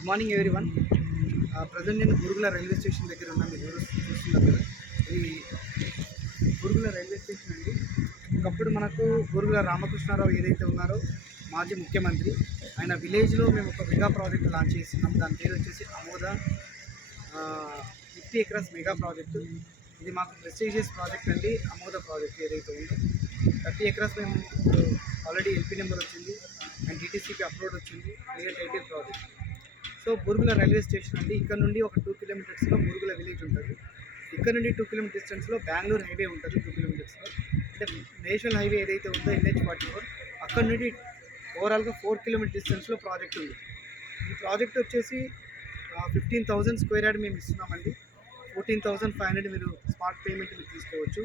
Good morning everyone present నేను Gurugula railway station దగ్గర ఉన్నాను మీరు చూస్తున్నారు కదా. ఇది గురుగుల రైల్వే స్టేషన్ అండి. ఒకప్పుడు మనకు గురుగుల రామకృష్ణారావు ఏదైతే ఉన్నారో మాజీ ముఖ్యమంత్రి ఆయన విలేజ్లో మేము ఒక మెగా ప్రాజెక్ట్ లాంచ్ చేస్తున్నాం దాని పేరు వచ్చేసి Amoda fifty acres mega project ఇది మాకు ప్రెస్టీజియస్ ప్రాజెక్ట్ అండి. అమోద ప్రాజెక్ట్ ఏదైతే ఉందో. థర్టీ ఎకరాస్ మేము ఆల్రెడీ ఎల్పీ నెంబర్ వచ్చింది. అండ్ డిటీసీపీ అప్లోడ్ వచ్చింది. Clear title project so Burugula railway station అండి. ఇక్కడ నుండి ఒక టూ కిలోమీటర్స్లో బురుగుల విలేజ్ ఉంటుంది. ఇక్కడ నుండి టూ కిలోమీటర్ డిస్టెన్స్లో బెంగళూరు హైవే ఉంటుంది టూ కిలోమీటర్స్లో అంటే నేషనల్ హైవే ఏదైతే ఉందో ఎన్హెచ్ ఫార్టీ ఫోర్ అక్కడ నుండి ఓవరాల్గా ఫోర్ కిలోమీటర్ డిస్టెన్స్లో ప్రాజెక్ట్ ఉంది. ఈ ప్రాజెక్ట్ వచ్చేసి ఫిఫ్టీన్ థౌజండ్ స్క్వేర్ యార్డ్ మేము ఇస్తున్నామండి. ఫోర్టీన్ థౌజండ్ ఫైవ్ హండ్రెడ్ మీరు స్మార్ట్ పేమెంట్ మీరు తీసుకోవచ్చు.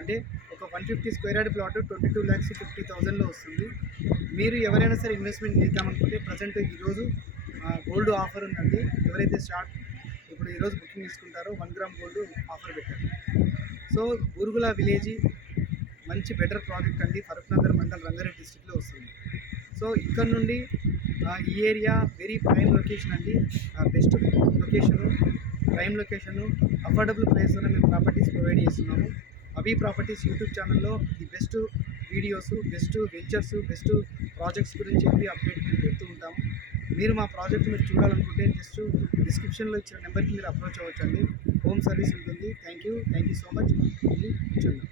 అంటే ఒక one fifty square yard plot twenty two lakhs fifty థౌజండ్లో వస్తుంది. మీరు ఎవరైనా సరే ఇన్వెస్ట్మెంట్ చేద్దామనుకుంటే ప్రజెంట్ ఈరోజు గోల్డ్ ఆఫర్ ఉందండి. ఎవరైతే షార్ట్ ఇప్పుడు ఈరోజు బుకింగ్ తీసుకుంటారో వన్ గ్రామ్ గోల్డ్ ఆఫర్ పెట్టారు. సో ఊరుగుల విలేజ్ మంచి బెటర్ ప్రాజెక్ట్ అండి. ఫరూక్నగర్ మండల్ రంగారెడ్డి డిస్టిక్లో వస్తుంది. సో ఇక్కడ నుండి ఈ ఏరియా వెరీ ప్రైమ్ లొకేషన్ అండి. Best location prime location. Affordable ప్రైస్లోనే మేము ప్రాపర్టీస్ ప్రొవైడ్ చేస్తున్నాము. అవి ప్రాపర్టీస్ యూట్యూబ్ ఛానల్లో the best videos best ventures best projects గురించి చెప్పి అప్డేట్ మేము పెడుతూ ఉంటాము. మీరు మా ప్రాజెక్ట్ మీరు చూడాలనుకుంటే జస్ట్ డిస్క్రిప్షన్లో ఇచ్చిన నెంబర్కి మీరు అప్రోచ్ అవ్వచ్చండి. హోమ్ సర్వీస్ ఉంటుంది. Thank you thank you so much కూర్చోండి